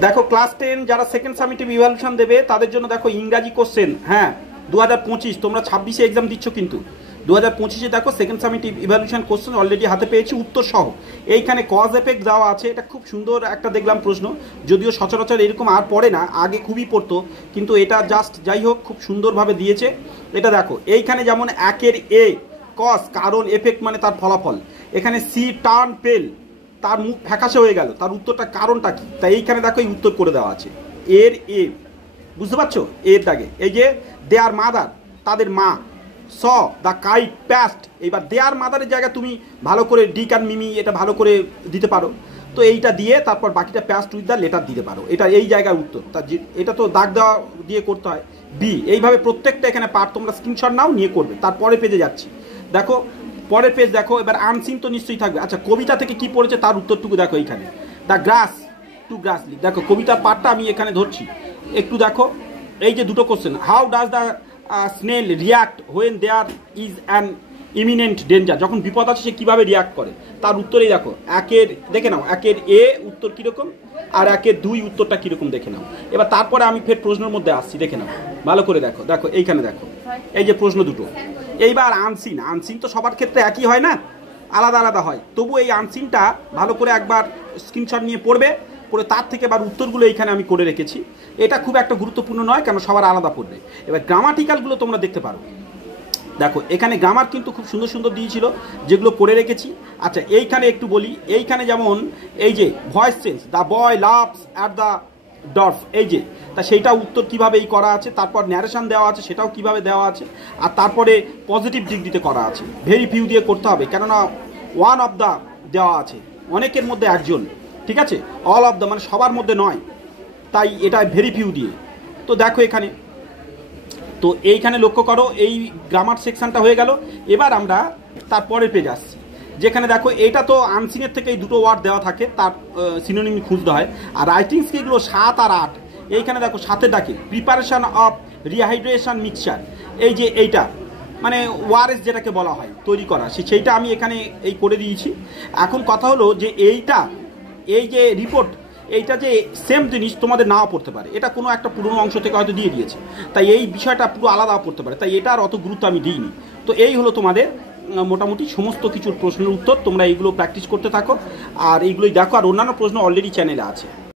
দেখো ক্লাস 10 যারা second summative evaluation দেবে তাদের জন্য দেখো ইংরাজি কোশ্চেন, হ্যাঁ 2025, তোমরা 26-এ এক্সাম দিচ্ছ কিন্তু 2025-এ দেখো second summative evaluation question already হাতে পেয়েছি উত্তর সহ। এইখানে কজ এফেক্ট দেওয়া আছে, এটা খুব সুন্দর একটা দেখলাম প্রশ্ন, যদিও সচরাচর এরকম আর পড়ে না, আগে খুবই পড়তো, কিন্তু এটা জাস্ট যাই হোক খুব সুন্দরভাবে দিয়েছে। এটা দেখো এইখানে যেমন একের এ কজ কারণ, এফেক্ট মানে তার ফলাফল, এখানে সি টার্ন পেল তার মুখ ফ্যাকাশে হয়ে গেল, তার উত্তরটা কারণটা কি, তাই এইখানে দেখো এই উত্তর করে দেওয়া আছে এর এ, বুঝতে পারছো এর দাগে, এই যে দেয়ার মাদার তাদের মা, স দ্য কাইট প্যাস্ট, এইবার দেয়ার মাদারের জায়গায় তুমি ভালো করে ডিক অ্যান্ড মিমি এটা ভালো করে দিতে পারো, তো এইটা দিয়ে তারপর বাকিটা প্যাস্ট উইথ দ্য লেটার দিতে পারো, এটা এই জায়গার উত্তর। তার এটা তো দাগ দেওয়া দিয়ে করতে হয় বি, এইভাবে প্রত্যেকটা এখানে পার্ট তোমরা স্ক্রিনশট নাও নিয়ে করবে। তারপরে পেজে যাচ্ছি, দেখো পরের পেজ দেখো, এবার আনসিন তো নিশ্চয়ই থাকবে। আচ্ছা কবিতা থেকে কি পড়েছে তার উত্তরটুকু দেখো এইখানে, দ্য গ্রাস টু গ্রাসলি, দেখো কবিতার পার্টটা আমি এখানে ধরছি একটু দেখো, এই যে দুটো question, how does the snail react when there is an imminent danger, যখন বিপদ আছে সে কীভাবে রিয়াক্ট করে, তার উত্তরেই দেখো একের দেখে নাও, একের এ উত্তর কীরকম আর একের দুই উত্তরটা কীরকম দেখে নাও। এবার তারপরে আমি ফের প্রশ্নের মধ্যে আসছি, দেখে নাও ভালো করে দেখো, দেখো এইখানে দেখো এই যে প্রশ্ন দুটো। এইবার আনসিন, আনসিন তো সবার ক্ষেত্রে একই হয় না, আলাদা আলাদা হয়, তবু এই আনসিনটা ভালো করে একবার স্ক্রিনশট নিয়ে পড়বে, পড়ে তার থেকে এবার উত্তরগুলো এইখানে আমি করে রেখেছি। এটা খুব একটা গুরুত্বপূর্ণ নয়, কেন সবার আলাদা পড়বে। এবার গ্রামাটিক্যালগুলো তোমরা দেখতে পারো, দেখো এখানে গ্রামার কিন্তু খুব সুন্দর সুন্দর দিয়েছিল যেগুলো করে রেখেছি। আচ্ছা এইখানে একটু বলি, এইখানে যেমন এই যে voice change, the boy loves at the dwarf, এই যে তা সেইটা উত্তর কীভাবে এই করা আছে, তারপর ন্যারেশন দেওয়া আছে সেটাও কিভাবে দেওয়া আছে, আর তারপরে পজিটিভ ডিগ্রিতে করা আছে, ভেরি ফিউ দিয়ে করতে হবে, কেননা ওয়ান অফ দ্য দেওয়া আছে, অনেকের মধ্যে একজন, ঠিক আছে, অল অফ দ্য মানে সবার মধ্যে নয়, তাই এটা ভেরি ফিউ দিয়ে। তো দেখো এখানে, তো এইখানে লক্ষ্য করো এই গ্রামার সেকশনটা হয়ে গেল। এবার আমরা তারপরের পেজ আসছি, যেখানে দেখো এটা তো আনসিনের থেকে এই দুটো ওয়ার্ড দেওয়া থাকে, তার সিনোনিম খুঁজতে হয়, আর রাইটিং স্কিলগুলো 7 আর 8, এইখানে দেখো 7-এ ডাকে প্রিপারেশন অফ রিহাইড্রেশন মিক্সচার, এই যে এইটা মানে ওয়ারেস যেটাকে বলা হয় তৈরি করা, সেইটা আমি এখানে এই করে দিয়েছি। এখন কথা হলো যে এইটা এই যে রিপোর্ট, এইটা যে সেম জিনিস তোমাদের নাও পড়তে পারে, এটা কোনো একটা পুরনো অংশ থেকে হয়তো দিয়ে দিয়েছে, তাই এই বিষয়টা পুরো আলাদা পড়তে পারে, তাই এটা আর অত গুরুত্ব আমি দিইনি। তো এই হলো তোমাদের মোটামুটি সমস্ত কিছুর প্রশ্নের উত্তর, তোমরা এইগুলো প্র্যাকটিস করতে থাকো আর এইগুলোই দেখো, আর অন্যান্য প্রশ্ন অলরেডি চ্যানেলে আছে।